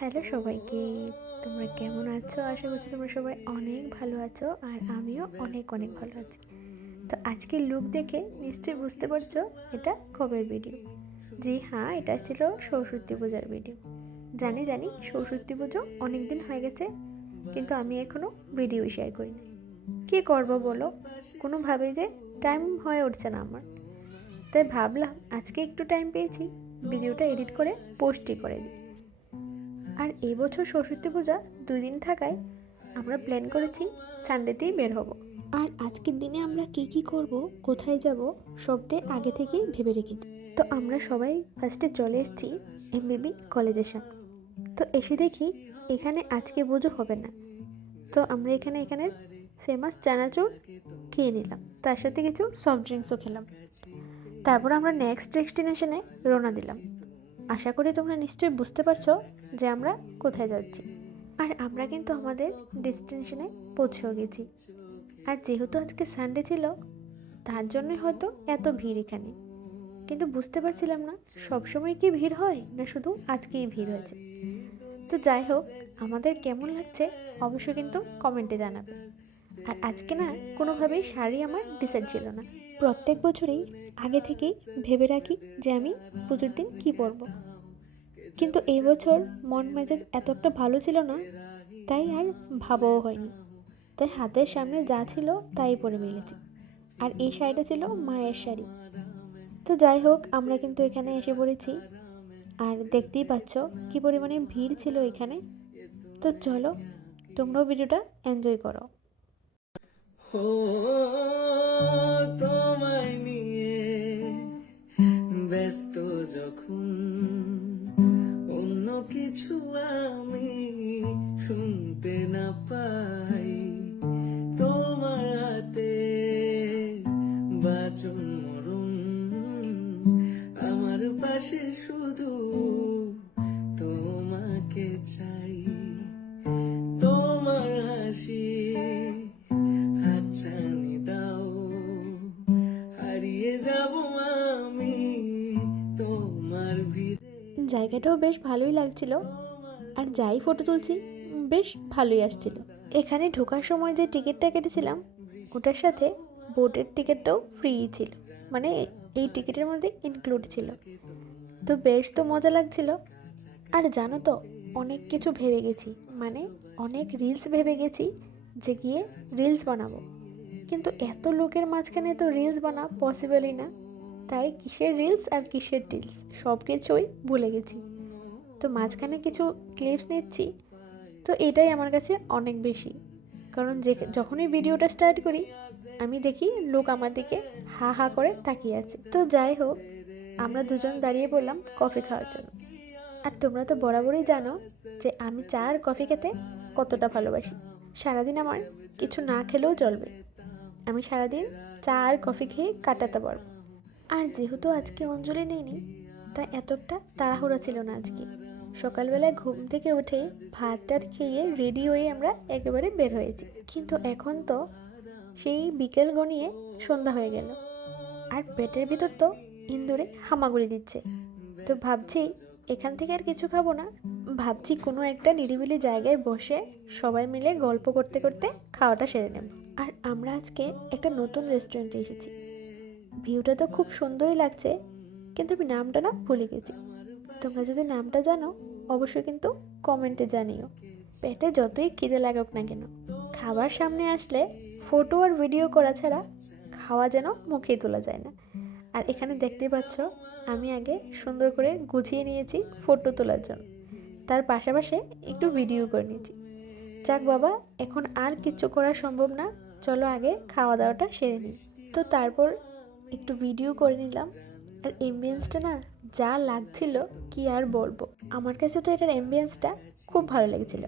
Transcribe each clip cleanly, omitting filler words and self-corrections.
Hello সবাইকে, তোমরা কেমন আছো? আশা করছি তোমরা সবাই অনেক ভালো আছো আর আমিও অনেক অনেক ভালো আছি। তো আজকের লুক দেখে নিশ্চয়ই বুঝতে পারছো এটা কবের ভিডিও। জি হ্যাঁ, এটা ছিল সরস্বতী পূজার ভিডিও। জানি জানি সরস্বতী পুজো অনেক দিন হয়ে গেছে, কিন্তু আমি এখনও ভিডিও শেয়ার করিনি। কী করবো বলো, কোনোভাবেই যে টাইম হয়ে উঠছে না আমার। তাই ভাবলাম আজকে একটু টাইম পেয়েছি, ভিডিওটা এডিট করে পোস্টই করে দিই। আর এবছর সরস্বতী পূজা 2 দিন থাকায় আমরা প্ল্যান করেছি সানডেতেই বের হব। আর আজকের দিনে আমরা কি কি করব, কোথায় যাব, সবটাই আগে থেকেই ভেবে রেখেছি। তো আমরা সবাই ফার্স্টে চলে এসেছি এমবিবি কলেজের সামনে। তো এসে দেখি এখানে আজকে পুজো হবে না। তো আমরা এখানের ফেমাস চানাচুর খেয়ে নিলাম, তার সাথে কিছু সফট ড্রিঙ্কসও খেলাম। তারপর আমরা নেক্সট ডেস্টিনেশনে রওনা দিলাম। আশা করি তোমরা নিশ্চয়ই বুঝতে পারছো যে আমরা কোথায় যাচ্ছি। আর আমরা কিন্তু আমাদের ডেস্টিনেশনে পৌঁছেও গেছি। আর যেহেতু আজকে সানডে ছিল, তার জন্যই হয়তো এত ভিড় এখানে। কিন্তু বুঝতে পারছিলাম না সবসময় কি ভিড় হয় না শুধু আজকেই ভিড় হয়েছে। তো যাই হোক, আমাদের কেমন লাগছে অবশ্যই কিন্তু কমেন্টে জানাবে। আর আজকে না কোনোভাবেই শাড়ি আমার ডিসাইড ছিল না। প্রত্যেক বছরই আগে থেকেই ভেবে রাখি যে আমি পুজোর দিন কী পরবো, কিন্তু এই বছর মন মেজাজ এতটা ভালো ছিল না, তাই আর ভাবাও হয়নি। তাই হাতের সামনে যা ছিল তাই পরে মিলেছি। আর এই শাড়িটা ছিল মায়ের শাড়ি। তো যাই হোক, আমরা কিন্তু এখানে এসে পড়েছি। আর দেখতেই পাচ্ছ কী পরিমাণে ভিড় ছিল এখানে। তো চলো, তোমরাও ভিডিওটা এনজয় করো। তোমায় নিয়ে ব্যস্ত যখন অন্য কিছু আমি শুনতে না পাই, তোমার হাতে বাঁচন মরণ আমার পাশে শুধু তোমাকে চাই। তোমার হাসি হাতছানি দাও, হারিয়ে যাব আমি তোমার ভিড়ে। জায়গাটাও বেশ ভালোই লাগছিল, আর যাই ফটো তুলছি বেশ ভালোই আসছিল। এখানে ঢোকার সময় যে টিকিটটা কেটেছিলাম ওটার সাথে বোটের টিকিটটাও ফ্রি ছিল, মানে এই টিকিটের মধ্যে ইনক্লুড ছিল। তো বেশ তো মজা লাগছিল। আর জানো তো, অনেক কিছু ভেবে গেছি, মানে অনেক রিলস ভেবে গেছি যে গিয়ে রিলস বানাবো। কিন্তু এত লোকের মাঝখানে তো রিলস বানা পসিবলই না। তাই কিসের রিলস আর কিসের টিলস সব কিছুই ভুলে গেছি। তো মাঝখানে কিছু ক্লিপস নিচ্ছি। তো এটাই আমার কাছে অনেক বেশি, কারণ যখনই ভিডিওটা স্টার্ট করি আমি দেখি লোক আমার দিকে হা হা করে তাকিয়ে আছে। তো যাই হোক, আমরা দুজন দাঁড়িয়ে পড়লাম কফি খাওয়ার জন্য। আর তোমরা তো বরাবরই জানো যে আমি চা আর কফি খেতে কতটা ভালোবাসি। সারাদিন আমার কিছু না খেলেও চলবে, আমি সারাদিন চা আর কফি খেয়ে কাটাতে পারবো। আর যেহেতু আজকে অঞ্জলি নেইনি, তাই এতটা তাড়াহুড়া ছিল না আজকে। সকালবেলায় ঘুম থেকে উঠে ভাত টাত খেয়ে রেডি হয়ে আমরা একেবারে বের হয়েছি। কিন্তু এখন তো সেই বিকেল গনিয়ে সন্ধ্যা হয়ে গেল, আর পেটের ভিতর তো ইন্দুরে হামাগুড়ি দিচ্ছে। তো ভাবছি এখান থেকে আর কিছু খাবো না, ভাবছি কোনো একটা নিরিবিলি জায়গায় বসে সবাই মিলে গল্প করতে করতে খাওয়াটা সেরে নেব। আর আমরা আজকে একটা নতুন রেস্টুরেন্টে এসেছি। ভিউটা তো খুব সুন্দরই লাগছে, কিন্তু আমি নামটা না ভুলে গেছি। তোমরা যদি নামটা জানো অবশ্যই কিন্তু কমেন্টে জানিও। পেটে যতই খিদে লাগুক না কেন, খাবার সামনে আসলে ফটো আর ভিডিও করা ছাড়া খাওয়া যেন মুখেই তোলা যায় না। আর এখানে দেখতে পাচ্ছ আমি আগে সুন্দর করে গুছিয়ে নিয়েছি ফটো তোলার জন্য, তার পাশাপাশি একটু ভিডিও করে নিয়েছি। যাক বাবা, এখন আর কিচ্ছু করা সম্ভব না, চলো আগে খাওয়া দাওয়াটা সেরে নিই। তো তারপর একটু ভিডিও করে নিলাম। আর এমবিয়েন্সটা না যা লাগছিল কি আর বলবো, আমার কাছে তো এটার এমবিয়েন্সটা খুব ভালো লেগেছিল।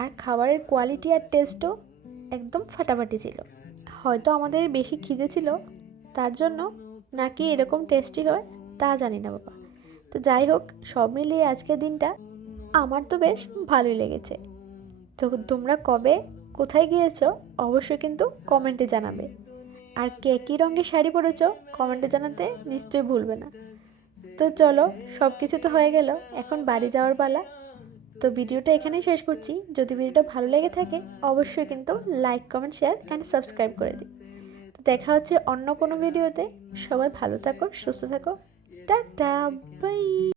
আর খাবারের কোয়ালিটি আর টেস্টও একদম ফাটাফাটি ছিল। হয়তো আমাদের বেশি খিদে ছিল তার জন্য, নাকি এরকম টেস্টি হয় তা জানি না বাবা। তো যাই হোক, সব মিলিয়ে আজকের দিনটা আমার তো বেশ ভালোই লেগেছে। তো তোমরা কবে কোথায় গিয়েছো অবশ্যই কিন্তু কমেন্টে জানাবে। আর কে কী রঙের শাড়ি পরেছো কমেন্টে জানাতে নিশ্চয়ই ভুলবে না। তো চলো, সব কিছু তো হয়ে গেল, এখন বাড়ি যাওয়ার পালা। তো ভিডিওটা এখানেই শেষ করছি। যদি ভিডিওটা ভালো লেগে থাকে অবশ্যই কিন্তু like, comment, share and subscribe করে দিই। তো দেখা হচ্ছে অন্য কোনো ভিডিওতে। সবাই ভালো থাকো, সুস্থ থাকো। Tata, by.